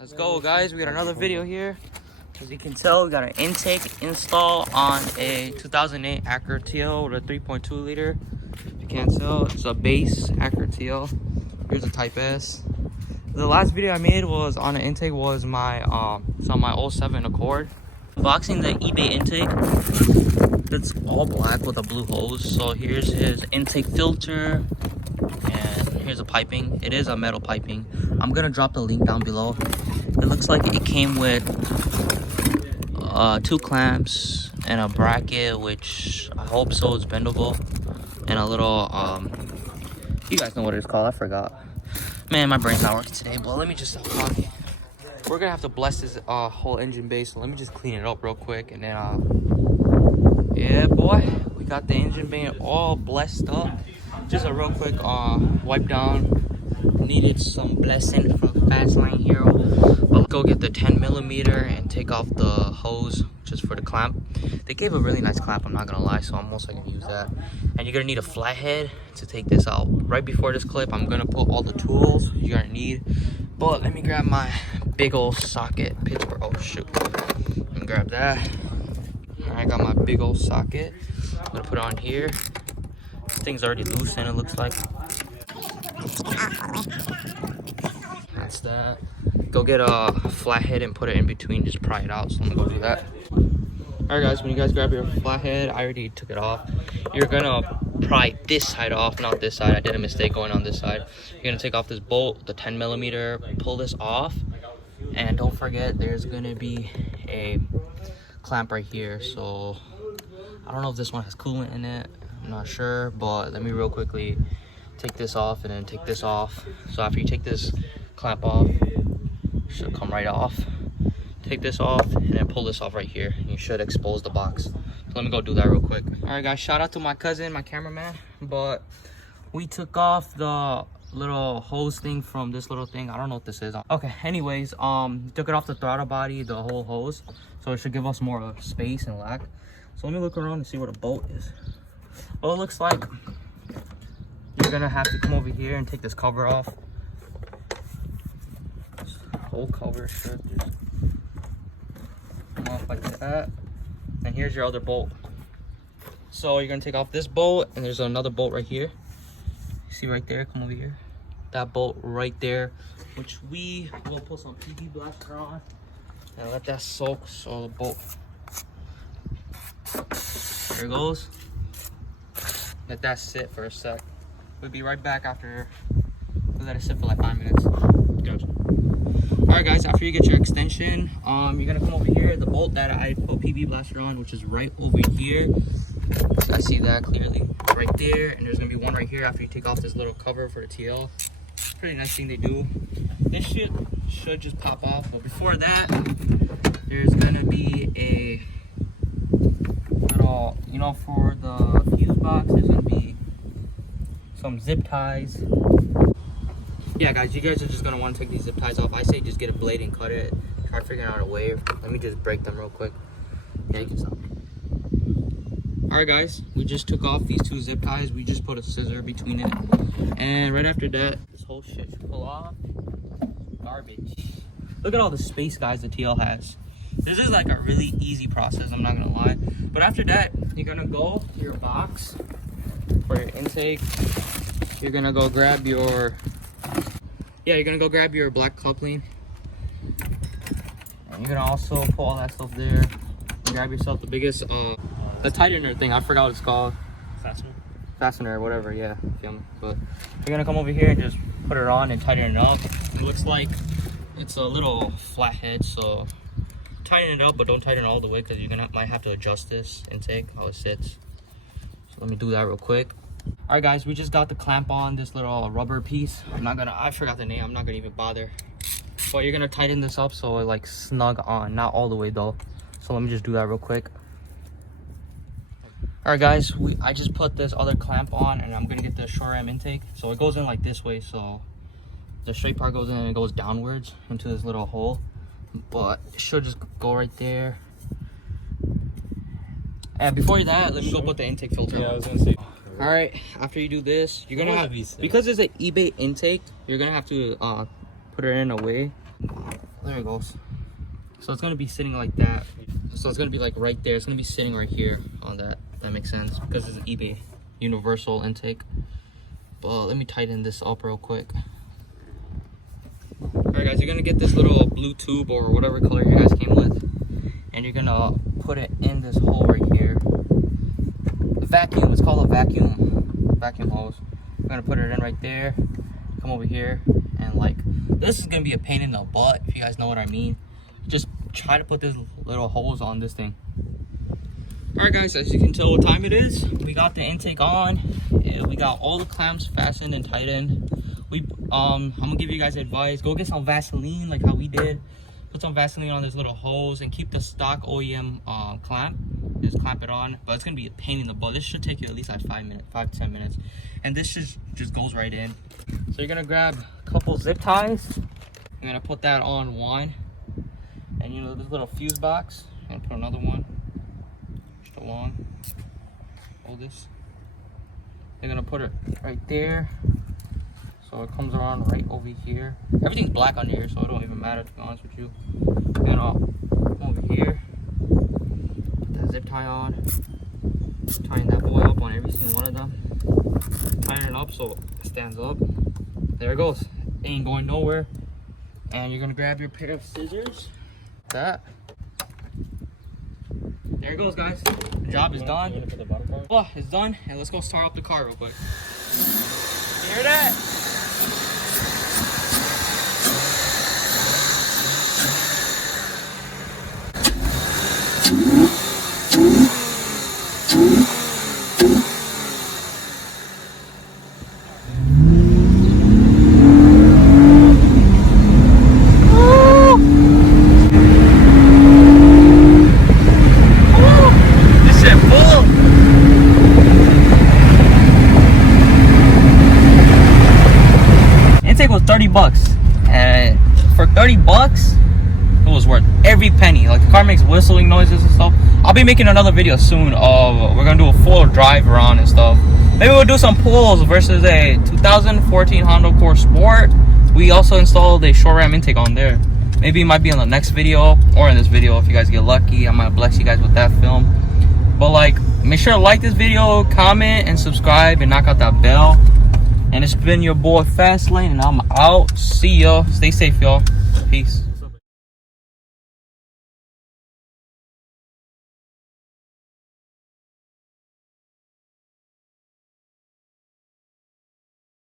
Let's go, guys. We got another video here. As you can tell, we got an intake install on a 2008 Acura TL with a 3.2 liter. If you can't tell, it's a base Acura TL. Here's a Type S. The last video I made was on an intake was my it's on my 07 Accord. Unboxing the eBay intake. It's all black with a blue hose. So here's his intake filter, and here's a piping. It is a metal piping. I'm gonna drop the link down below. It looks like it came with 2 clamps and a bracket, which I hope so is bendable, and a little you guys know what it's called. I forgot. Man, my brain's not working today, but let me just stop talking. We're gonna have to bless this whole engine bay, so let me just clean it up real quick, and then yeah, boy, we got the engine bay all blessed up. Just a real quick wipe down. Needed some blessing from Fastline Hero. But let's go get the 10mm and take off the hose just for the clamp. They gave a really nice clamp, I'm not gonna lie, so I'm mostly gonna use that. And you're gonna need a flathead to take this out. Right before this clip, I'm gonna put all the tools you're gonna need. But let me grab my big old socket. Pittsburgh. Oh shoot. Let me grab that. I got my big old socket. I'm gonna put it on here. This thing's already loose and it looks like. That's that. Go get a flathead and put it in between, just pry it out. So I'm gonna go do that. Alright guys, when you guys grab your flathead, I already took it off. You're gonna pry this side off, not this side. I did a mistake going on this side. You're gonna take off this bolt, the 10mm, pull this off, and don't forget there's gonna be a clamp right here. So I don't know if this one has coolant in it, I'm not sure, but let me real quickly take this off and then take this off. So after you take this clamp off, it should come right off. Take this off and then pull this off right here. You should expose the box. So let me go do that real quick. All right guys, shout out to my cousin, my cameraman. But we took off the little hose thing from this little thing. I don't know what this is. Okay, anyways, took it off the throttle body, the whole hose. So it should give us more space and lack. So let me look around and see where the bolt is. Well, it looks like you're gonna have to come over here and take this cover off. This whole cover should just come off like that. And here's your other bolt. So you're gonna take off this bolt, and there's another bolt right here. See right there, come over here. That bolt right there, which we will put some PB blaster on and let that soak. So the bolt, there it goes. Let that sit for a sec. We'll be right back after we let it sit for like 5 minutes. Gotcha. Alright guys, after you get your extension, you're gonna come over here. The bolt that I put PB blaster on, which is right over here. I see that clearly right there, and there's gonna be one right here after you take off this little cover for the TL. Pretty nice thing they do. This shit should just pop off, but before that, there's gonna be a little, you know, for the fuse box, there's gonna be some zip ties. Yeah guys, you guys are just gonna want to take these zip ties off. I say just get a blade and cut it. Try figuring out a way. Let me just break them real quick. Yeah, you can stop. Alright guys, we just took off these 2 zip ties. We just put a scissor between it, and right after that, this whole shit should pull off. Garbage. Look at all the space, guys, the TL has. This is like a really easy process, I'm not gonna lie. But after that, you're gonna go to your box for your intake. You're gonna go grab your black coupling, and you're gonna also put all that stuff there and grab yourself the biggest the tightener thing. I forgot what it's called. Fastener or whatever. Yeah, feel me. But you're gonna come over here and just put it on and tighten it up. It looks like it's a little flathead, so tighten it up, but don't tighten it all the way, because you're might have to adjust this intake how it sits. So let me do that real quick. All right guys, we just got the clamp on this little rubber piece. I forgot the name, I'm not gonna even bother. But you're gonna tighten this up so it like snug on, not all the way though. So let me just do that real quick. All right guys, I just put this other clamp on, and I'm gonna get the short ram intake. So it goes in like this way, so the straight part goes in and it goes downwards into this little hole. But it should just go right there. And before that, let me go put the intake filter on. Yeah, I was gonna say. All right, after you do this, you're gonna have, because it's an eBay intake, you're gonna have to put it in a way There it goes. So it's gonna be sitting like that. So it's gonna be like right there. It's gonna be sitting right here on that. If that makes sense, because it's an eBay universal intake. But let me tighten this up real quick. Alright guys, you're gonna get this little blue tube or whatever color you guys came with, and you're gonna put it in this hole right here. The vacuum, it's called a vacuum hose. We're gonna put it in right there, come over here, and like, this is gonna be a pain in the butt, if you guys know what I mean. Just try to put this little hose on this thing. Alright guys, as you can tell what time it is, we got the intake on. We got all the clamps fastened and tightened. I'm gonna give you guys advice. Go get some Vaseline like how we did. Put some Vaseline on this little hose and keep the stock OEM clamp. Just clamp it on. But it's gonna be a pain in the butt. This should take you at least like 5 to 10 minutes. And this just goes right in. So you're gonna grab a couple zip ties. You're gonna put that on one. And you know this little fuse box. I'm gonna put another one. Just along. Hold this. You're gonna put it right there. So it comes around right over here. Everything's black under here, so it don't even matter, to be honest with you. And I'll come over here, put that zip tie on, tying that boy up on every single one of them. Tying it up so it stands up. There it goes. It ain't going nowhere. And you're gonna grab your pair of scissors. That. There it goes, guys. The job is done. Oh, it's done. And let's go start up the car real quick. You hear that? Was $30, and for $30 it was worth every penny. Like, the car makes whistling noises and stuff. I'll be making another video soon of, we're gonna do a full drive around and stuff. Maybe we'll do some pulls versus a 2014 Honda Accord Sport. We also installed a short ram intake on there. Maybe it might be on the next video or in this video. If you guys get lucky, I might bless you guys with that film. But like, make sure to like this video, comment, and subscribe, and knock out that bell. And it's been your boy Fastlane, and I'm out. See y'all. Stay safe, y'all. Peace.